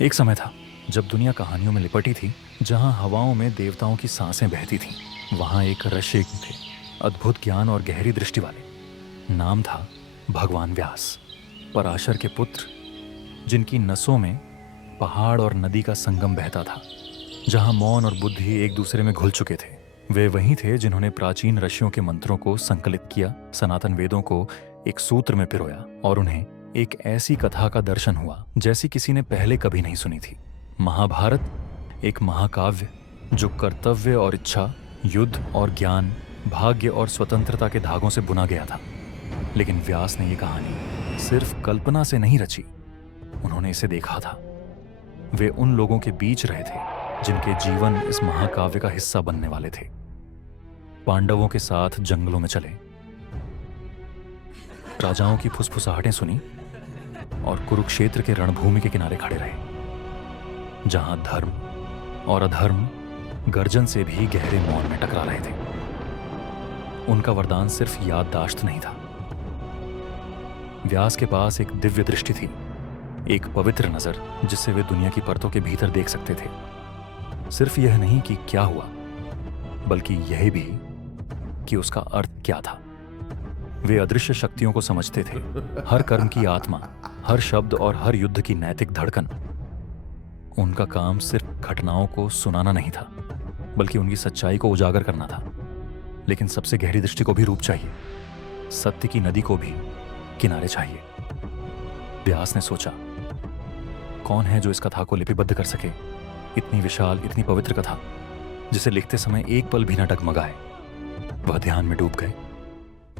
एक समय था जब दुनिया कहानियों में लिपटी थी, जहां हवाओं में देवताओं की सांसें बहती थीं। वहां एक ऋषि थे, अद्भुत ज्ञान और गहरी दृष्टि वाले। नाम था भगवान व्यास, पराशर के पुत्र, जिनकी नसों में पहाड़ और नदी का संगम बहता था। जहां मौन और बुद्धि एक दूसरे में घुल चुके थे, वे वही थे जिन्होंने प्राचीन ऋषियों के मंत्रों को संकलित किया, सनातन वेदों को एक सूत्र में पिरोया, और उन्हें एक ऐसी कथा का दर्शन हुआ जैसी किसी ने पहले कभी नहीं सुनी थी। महाभारत, एक महाकाव्य जो कर्तव्य और इच्छा, युद्ध और ज्ञान, भाग्य और स्वतंत्रता के धागों से बुना गया था। लेकिन व्यास ने यह कहानी सिर्फ कल्पना से नहीं रची, उन्होंने इसे देखा था। वे उन लोगों के बीच रहे थे जिनके जीवन इस महाकाव्य का हिस्सा बनने वाले थे। पांडवों के साथ जंगलों में चले, राजाओं की फुसफुसाहटें सुनी और कुरुक्षेत्र के रणभूमि के किनारे खड़े रहे, जहां धर्म और अधर्म गर्जन से भी गहरे मौन में टकरा रहे थे। उनका वरदान सिर्फ याददाश्त नहीं था। व्यास के पास एक दिव्य दृष्टि थी, एक पवित्र नजर जिससे वे दुनिया की परतों के भीतर देख सकते थे। सिर्फ यह नहीं कि क्या हुआ, बल्कि यह भी कि उसका अर्थ क्या था। वे अदृश्य शक्तियों को समझते थे, हर कर्म की आत्मा, हर शब्द और हर युद्ध की नैतिक धड़कन। उनका काम सिर्फ घटनाओं को सुनाना नहीं था, बल्कि उनकी सच्चाई को उजागर करना था। लेकिन सबसे गहरी दृष्टि को भी रूप चाहिए, सत्य की नदी को भी किनारे चाहिए। व्यास ने सोचा, कौन है जो इस कथा को लिपिबद्ध कर सके, इतनी विशाल, इतनी पवित्र कथा जिसे लिखते समय एक पल भी न डगमगाए। वह ध्यान में डूब गए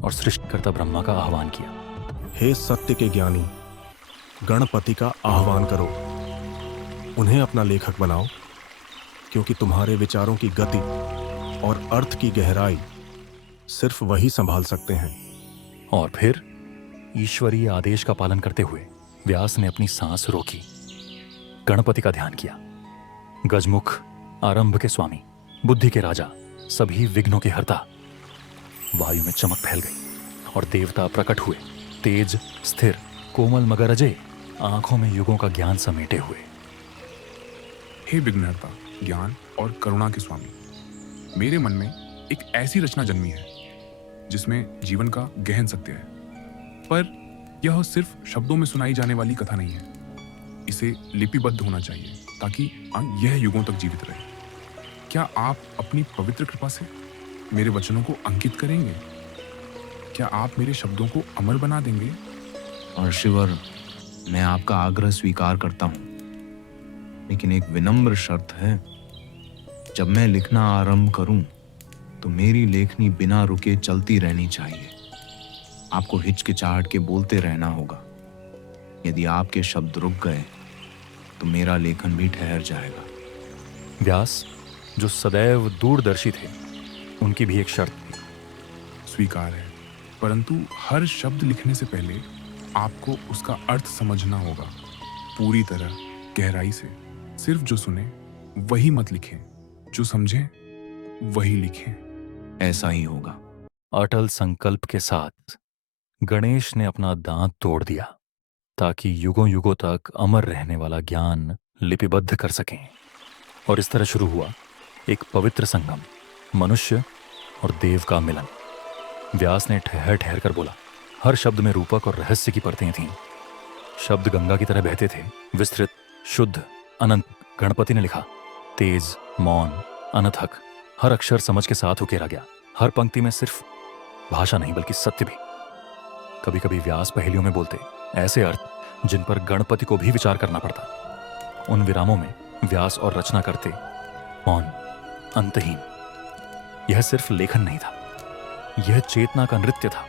और सृष्टिकर्ता ब्रह्मा का आह्वान किया। हे सत्य के ज्ञानी, गणपति का आह्वान करो, उन्हें अपना लेखक बनाओ, क्योंकि तुम्हारे विचारों की गति और अर्थ की गहराई सिर्फ वही संभाल सकते हैं। और फिर ईश्वरीय आदेश का पालन करते हुए व्यास ने अपनी सांस रोकी, गणपति का ध्यान किया। गजमुख, आरंभ के स्वामी, बुद्धि के राजा, सभी विघ्नों के हर्ता। वायु में चमक फैल गई और देवता प्रकट हुए, तेज, स्थिर, कोमल मगर अजय, आंखों में युगों का ज्ञान समेटे हुए। हे विघ्नहर्ता, ज्ञान और करुणा के स्वामी, मेरे मन में एक ऐसी रचना जन्मी है जिसमें जीवन का गहन सत्य है। पर यह सिर्फ शब्दों में सुनाई जाने वाली कथा नहीं है। इसे लिपिबद्ध होना चाहिए ताकि यह युगों तक जीवित रहे। क्या आप अपनी पवित्र कृपा से मेरे वचनों को अंकित करेंगे? क्या आप मेरे शब्दों को अमर बना देंगे? ऋषिवर, मैं आपका आग्रह स्वीकार करता हूँ, लेकिन एक विनम्र शर्त है। जब मैं लिखना आरंभ करूं, तो मेरी लेखनी बिना रुके चलती रहनी चाहिए। आपको हिचकिचाहट के बोलते रहना होगा। यदि आपके शब्द रुक गए, तो मेरा लेखन भी ठहर जाएगा। व्यास, जो सदैव दूरदर्शी थे, उनकी भी एक शर्त थी। स्वीकार है, परंतु हर शब्द लिखने से पहले आपको उसका अर्थ समझना होगा, पूरी तरह, गहराई से। सिर्फ जो सुने वही मत लिखें, जो समझें वही लिखें। ऐसा ही होगा। अटल संकल्प के साथ गणेश ने अपना दांत तोड़ दिया ताकि युगों युगों तक अमर रहने वाला ज्ञान लिपिबद्ध कर सकें। और इस तरह शुरू हुआ एक पवित्र संगम, मनुष्य और देव का मिलन। व्यास ने ठहर ठहर कर बोला। हर शब्द में रूपक और रहस्य की परतें थीं। शब्द गंगा की तरह बहते थे, विस्तृत, शुद्ध, अनंत। गणपति ने लिखा, तेज, मौन, अनथक। हर अक्षर समझ के साथ उकेरा गया। हर पंक्ति में सिर्फ भाषा नहीं, बल्कि सत्य भी। कभी कभी व्यास पहेलियों में बोलते, ऐसे अर्थ जिन पर गणपति को भी विचार करना पड़ता। उन विरामों में व्यास और रचना करते, मौन, अंतहीन। यह सिर्फ लेखन नहीं था, यह चेतना का नृत्य था।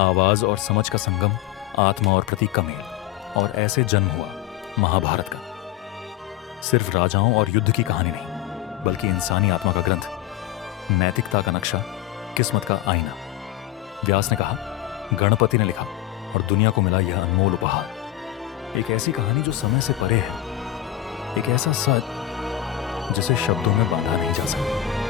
आवाज और समझ का संगम, आत्मा और प्रतीक का मेल। और ऐसे जन्म हुआ महाभारत का। सिर्फ राजाओं और युद्ध की कहानी नहीं, बल्कि इंसानी आत्मा का ग्रंथ, नैतिकता का नक्शा, किस्मत का आईना। व्यास ने कहा, गणपति ने लिखा और दुनिया को मिला यह अनमोल उपहार। एक ऐसी कहानी जो समय से परे है, एक ऐसा सच जिसे शब्दों में बांधा नहीं जा सकता।